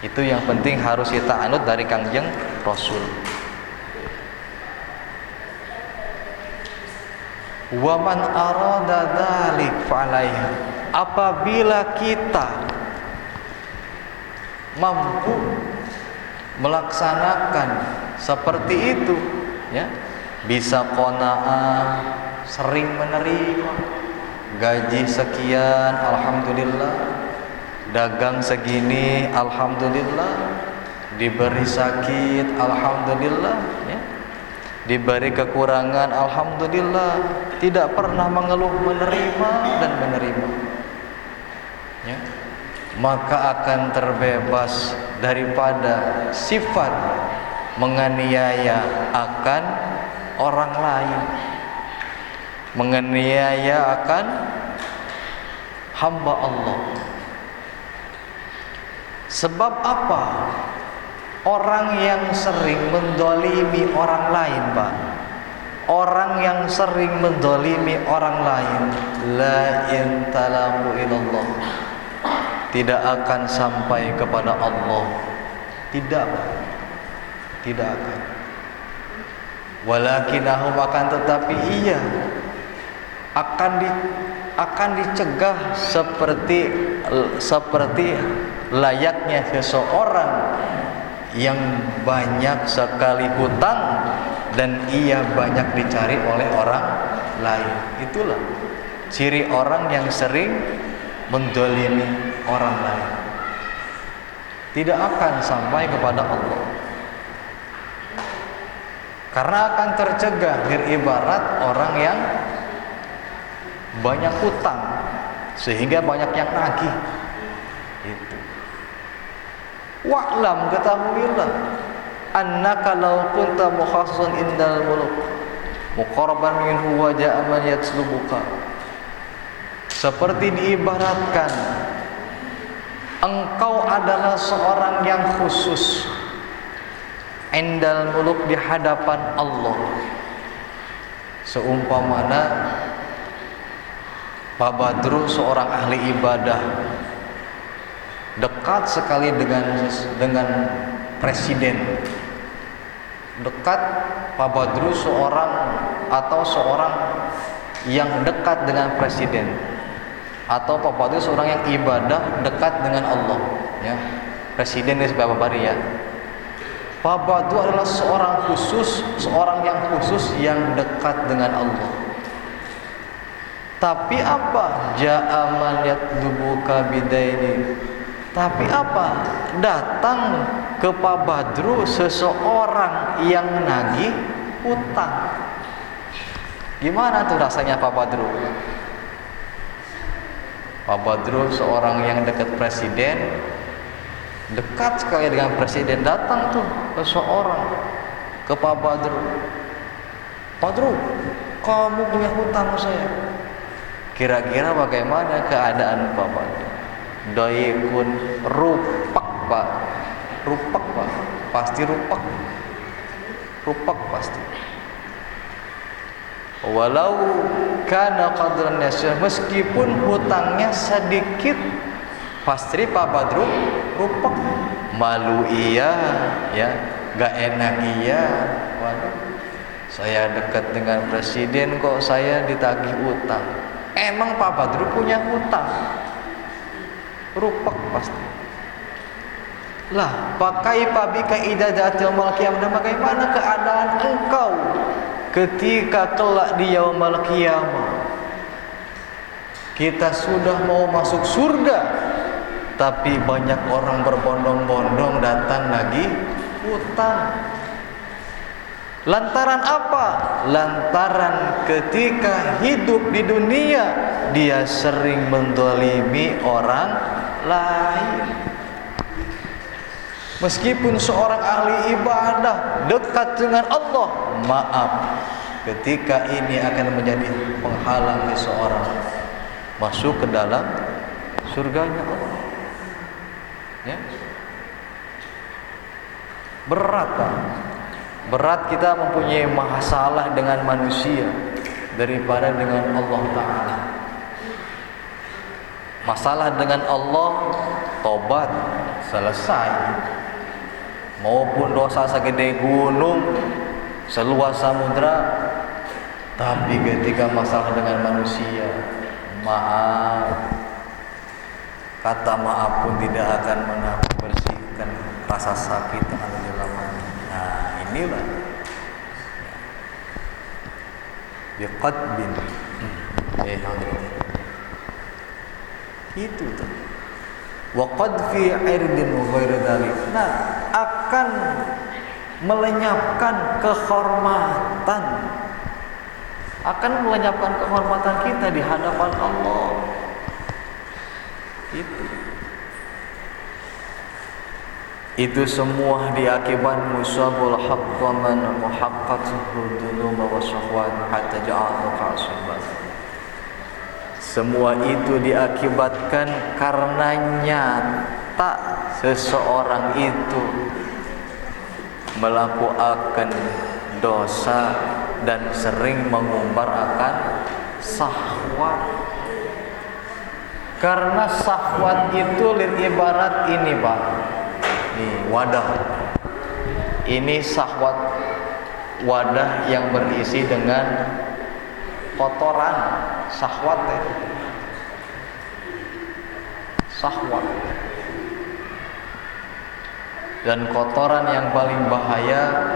Itu yang penting harus kita anut dari Kangjeng Rasul. Wa man arada dzalik fa'alaihi. Apabila kita mampu melaksanakan seperti itu, ya, bisa qanaah, sering menerima, gaji sekian, alhamdulillah, dagang segini, alhamdulillah, diberi sakit, alhamdulillah, ya, diberi kekurangan, alhamdulillah, tidak pernah mengeluh, menerima dan menerima, ya, maka akan terbebas daripada sifat menganiaya akan orang lain, menganiaya akan hamba Allah. Sebab apa? Orang yang sering mendolimi orang lain, Pak, orang yang sering mendolimi orang lain, la intalamu ilallah, tidak akan sampai kepada Allah. Tidak akan. Walakinahum, akan tetapi ia akan dicegah seperti layaknya seseorang yang banyak sekali hutang dan ia banyak dicari oleh orang lain. Itulah ciri orang yang sering mendolimi orang lain. Tidak akan sampai kepada Allah, karena akan tercegah. Beribarat orang yang banyak hutang sehingga banyak yang nagih. Itu. Wa'lam, ketahuilah, annaka law kunta mukhassan indal muluk muqarraban minhu wa ja'a man yatslubuka. Seperti diibaratkan engkau adalah seorang yang khusus indal muluk, di hadapan Allah, seumpamana Pak Badru seorang ahli ibadah, dekat sekali dengan presiden, dekat. Pak Badru seorang yang dekat dengan presiden, atau Pak Badru seorang yang ibadah dekat dengan Allah, ya. Presiden ini sebagai bari, ya. Pak Badru adalah seorang yang khusus yang dekat dengan Allah. Tapi apa? Ja'aman yatlubuka bidaini. Tapi apa? Datang ke Pak Badru seseorang yang nagih utang. Gimana tuh rasanya Pak Badru? Pak Badru seorang yang dekat presiden, dekat sekali dengan presiden, datang tuh seseorang ke Pak Badru. Badru, kamu punya hutang saya. Kira-kira bagaimana keadaan Pak Badru? Doikun, rupak Pak, pasti rupak pasti. Walau kana qadran yasir, meskipun hutangnya sedikit, pasti Pak Badru rupak. Malu iya, ya, gak enak iya. Waduh, saya dekat dengan presiden kok saya ditagih utang. Emang Pak Badru punya hutang? Rupak pasti. Lah, pakai pabika idadatil yaumil qiyamah, bagaimana keadaan engkau ketika kelak di yaumil qiyamah? Kita sudah mau masuk surga, tapi banyak orang berbondong-bondong datang lagi utang. Lantaran apa? Lantaran ketika hidup di dunia dia sering mendolimi orang lain. Meskipun seorang ahli ibadah dekat dengan Allah, maaf, ketika ini akan menjadi penghalang seseorang masuk ke dalam surganya Allah. Ya. Berat, Pak. Berat kita mempunyai masalah dengan manusia daripada dengan Allah Ta'ala. Masalah dengan Allah, tobat, selesai. Maupun dosa segede gunung, seluas samudra, tapi ketika masalah dengan manusia, maaf, kata maaf pun tidak akan membersihkan rasa sakit yang ada di dalam hati. Nah, inilah biqadbin itu tuh. Wa qad fi irdin wa ghairi dzalik. Nah, akan melenyapkan kehormatan, akan melenyapkan kehormatan kita di hadapan Allah. Itu semua diakibat musabul haqq man muhaqqatuhu dunuba wa syahwat hatta ja'alahu ka'asubah. Semua itu diakibatkan karena nyata seseorang itu melakukan dosa dan sering mengumbar akan syahwat. Karena syahwat itu ibarat ini, Pak. Nih, wadah. Ini syahwat, wadah yang berisi dengan kotoran. Syahwat itu. Syahwat. Dan kotoran yang paling bahaya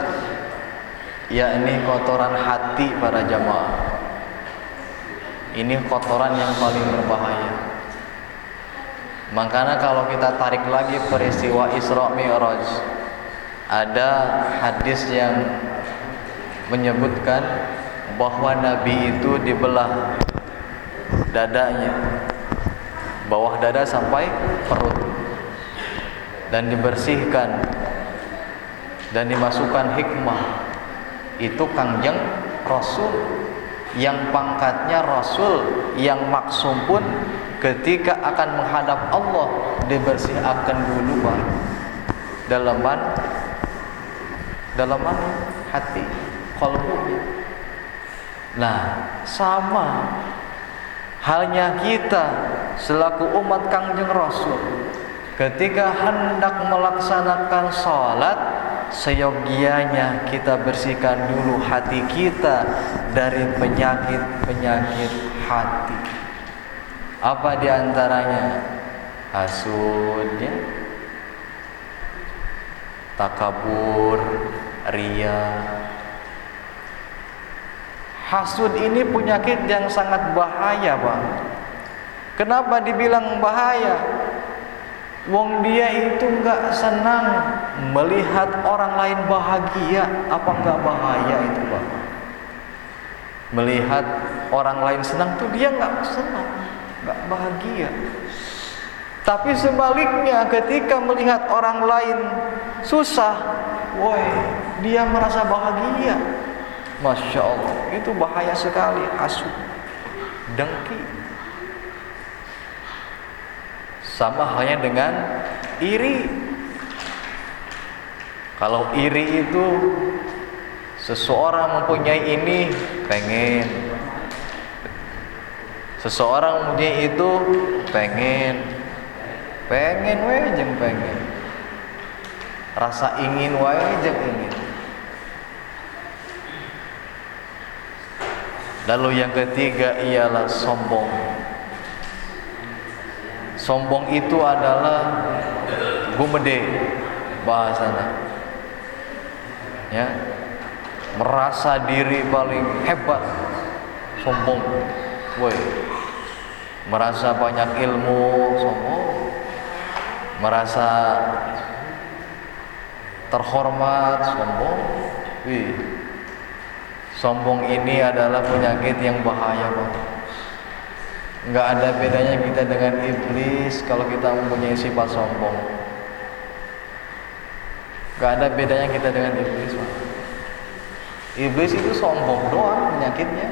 yakni kotoran hati para jamaah. Ini kotoran yang paling berbahaya. Makanya kalau kita tarik lagi peristiwa Isra Mi'raj, ada hadis yang menyebutkan bahwa Nabi itu dibelah dadanya, bawah dada sampai perut, dan dibersihkan dan dimasukkan hikmah. Itu Kangjeng Rasul yang pangkatnya Rasul, yang maksum pun ketika akan menghadap Allah dibersihkan dulu, Pak, dalaman hati, qalbu. Nah, sama halnya kita selaku umat Kangjeng Rasul, ketika hendak melaksanakan sholat, seyogianya kita bersihkan dulu hati kita dari penyakit-penyakit hati. Apa diantaranya? Hasud, takabur, riya. Hasud ini penyakit yang sangat bahaya, Pak. Kenapa dibilang bahaya? Wong dia itu enggak senang melihat orang lain bahagia. Apa enggak bahaya itu, Pak? Melihat orang lain senang tuh dia enggak senang, enggak bahagia. Tapi sebaliknya ketika melihat orang lain susah, woi, dia merasa bahagia. Masya Allah, itu bahaya sekali. Hasud, dengki. Sama halnya dengan iri. Kalau iri itu seseorang mempunyai ini pengen, seseorang mempunyai itu pengen wae jeung pengen, rasa ingin wae jeung ingin. Lalu yang ketiga ialah sombong. Sombong itu adalah gumede bahasanya, ya, merasa diri paling hebat, sombong, woi, merasa banyak ilmu, sombong, merasa terhormat, sombong, wih. Sombong ini adalah penyakit yang bahaya, Pak. Nggak ada bedanya kita dengan iblis kalau kita mempunyai sifat sombong. Nggak ada bedanya kita dengan iblis, Pak. Iblis itu sombong doang penyakitnya.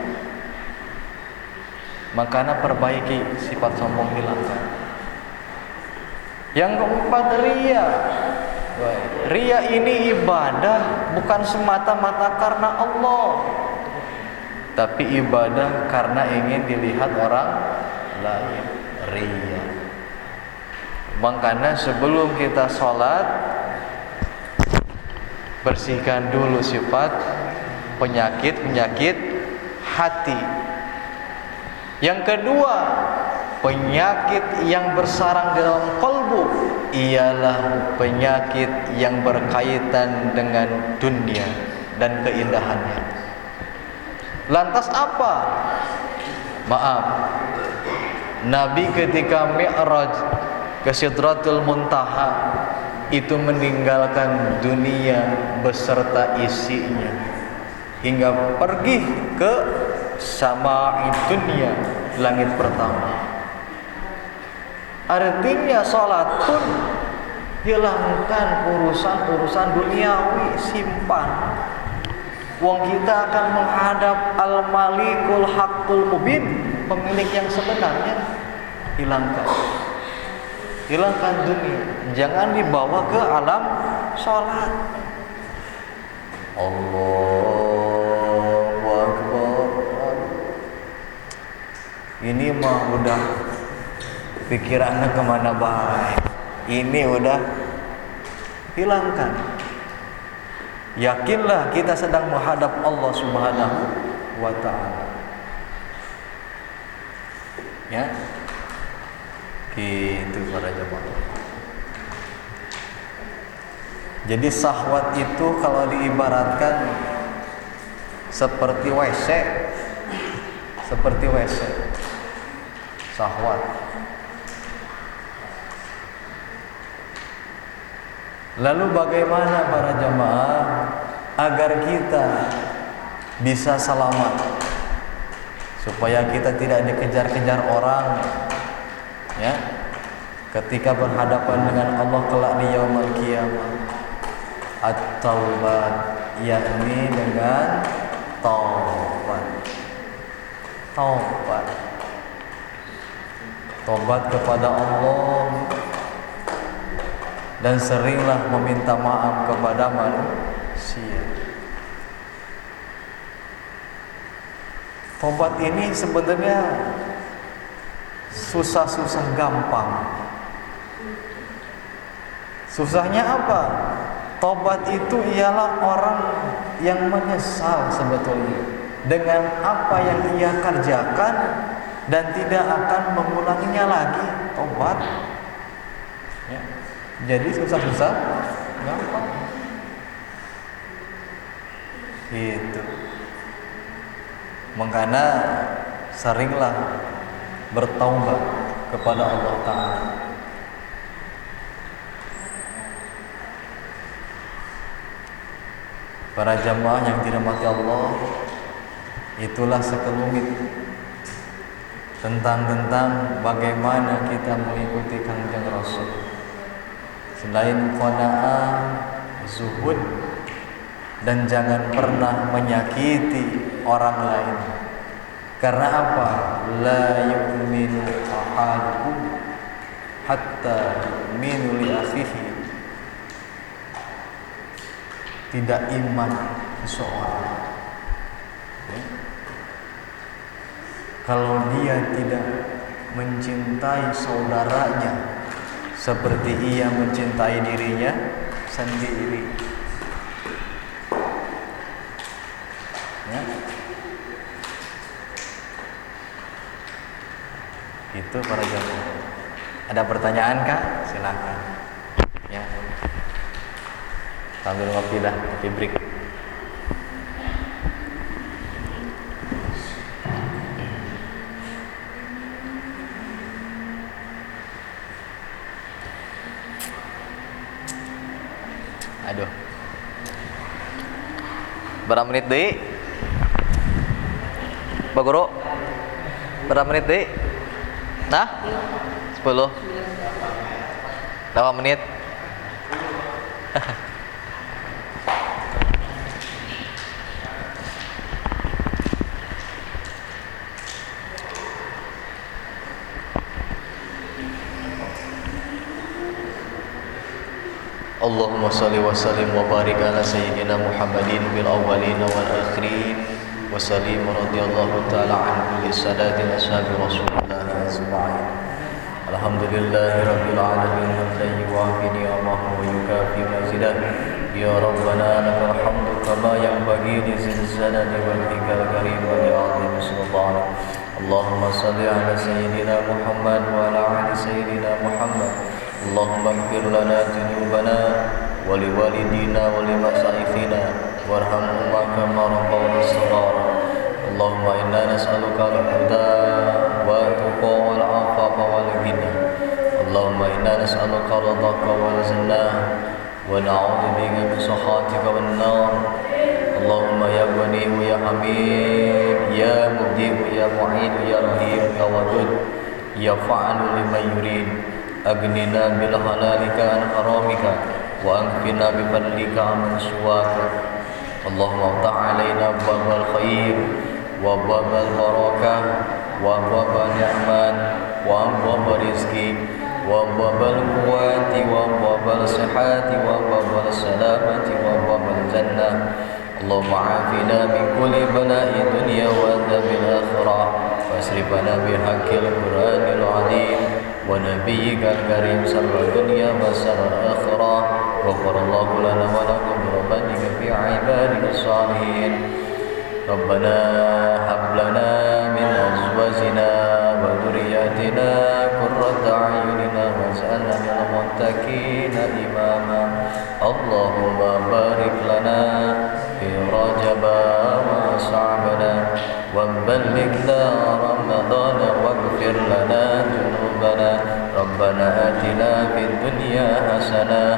Makanya perbaiki sifat sombong, hilangkan. Yang keempat, riya. Riya ini ibadah bukan semata-mata karena Allah, tapi ibadah karena ingin dilihat orang lain. Riya. Makanya sebelum kita sholat, bersihkan dulu sifat penyakit hati. Yang kedua, penyakit yang bersarang di dalam kalbu ialah penyakit yang berkaitan dengan dunia dan keindahannya. Lantas apa? Maaf, Nabi ketika Mi'raj ke Sidratul Muntaha itu meninggalkan dunia beserta isinya hingga pergi ke sama'i dunia, langit pertama. Artinya sholat pun hilangkan urusan-urusan duniawi, simpan. Wong kita akan menghadap Al-Malikul Haqqul Mubin, pemilik yang sebenarnya. Hilangkan dunia, jangan dibawa ke alam sholat. Allahu Akbar. Ini mah udah pikirannya kemana baik. Ini udah hilangkan. Yakinlah kita sedang menghadap Allah Subhanahu wa ta'ala. Ya, gitu para jemaah. Jadi syahwat itu kalau diibaratkan seperti WC. Seperti WC. Syahwat. Lalu bagaimana para jemaah agar kita bisa selamat, supaya kita tidak dikejar-kejar orang, ya, ketika berhadapan dengan Allah kelak di yaumul qiyamah? At-taubat, yakni dengan taubat. Taubat kepada Allah dan seringlah meminta maaf kepada manusia. Tobat ini sebenarnya susah-susah gampang. Susahnya apa? Tobat itu ialah orang yang menyesal sebetulnya dengan apa yang ia kerjakan dan tidak akan mengulanginya lagi. Tobat, ya. Jadi susah-susah gampang. Gitu. Makanya seringlah bertaubat kepada Allah Ta'ala. Para jamaah yang dirahmati Allah, itulah sekelumit tentang bagaimana kita mengikuti Kangjeng Rasul. Selain qanaah, zuhud, dan jangan pernah menyakiti orang lain. Karena apa? La yu'minu ahadukum hatta yu'minu li akhihi. Tidak iman seseorang, ya, kalau dia tidak mencintai saudaranya seperti ia mencintai dirinya sendiri. Ya. Itu para jamaah. Ada pertanyaan kah? Silakan. Ya. Sambil ngopi dah, ngopi break. Aduh. Berapa menit deh? Pak Guru? Berapa menit deh? Nah? 10. Berapa menit? Allahumma salli wa sallim wa barik ala sayyidina Muhammadin bil awwalin wal akhirin wa sallim radhiyallahu ta'ala an kulli sadatin ashabi Rasulillah ajma'in. Alhamdulillahi rabbil alamin hamdan yuwafi ni'amahu wa yukafi mazidah. Ya Rabbana lakal hamdu kama yanbaghi li jalali wajhikal karim wa li'azimi sultanik. Allahumma salli ala sayyidina Muhammad wa ala ali sayyidina Muhammad. Allahumma ighfir lana dhunubana wa liwalidina wa limasaikhina warhamhum kama rabbawna shaghara. Allahumma inna nas'aluka al-huda wa tuqa wal afafa wal ghina. Allahumma inna nas'aluka ridhaka wal jannah wa na'udzu bika min sakhatika wan nar. Allahumma ya Ghani ya Hamid ya Mubdi ya Mu'id ya Rahim ya Wadud ya Fa'alu liman yurid. Aghnina bil halalika an haramika wa anfina bi fadlika amman siwaka. Allahumma aftah alaina babal khair wa babal barakah wa babal ni'mat wa babal rizki wa babal quwwati wa babal sihhati wa babal salamati wa babal jannah. Allahumma afina min kulli bala'i dunya wa adzabil akhirah wasrifna bi haqqil Qur'anil azim wa nabiyyikal karim sallallahu dunya wa sallallahu akhirah. Ghafarallahu lana wa lakum bi rahmatika fi ibadihi salihin. Rabbana hab lana min azwajina wa dhurriyyatina qurrata a'yunina waj'alna lil muttaqina imama. Allahumma barik lana fi Rajab wa Sha'ban wa ballighna Ramadana waghfir lana dhunubana. Rabbana atina fid dunya hasanah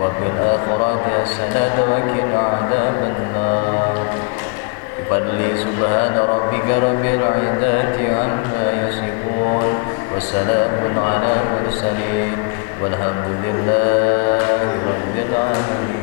wa fil akhirati hasanah wa qina adzaban nar. Bifadli subhana rabbika rabbil izzati amma yasifun wa salamun ala mursalin walhamdulillahi rabbil alamin.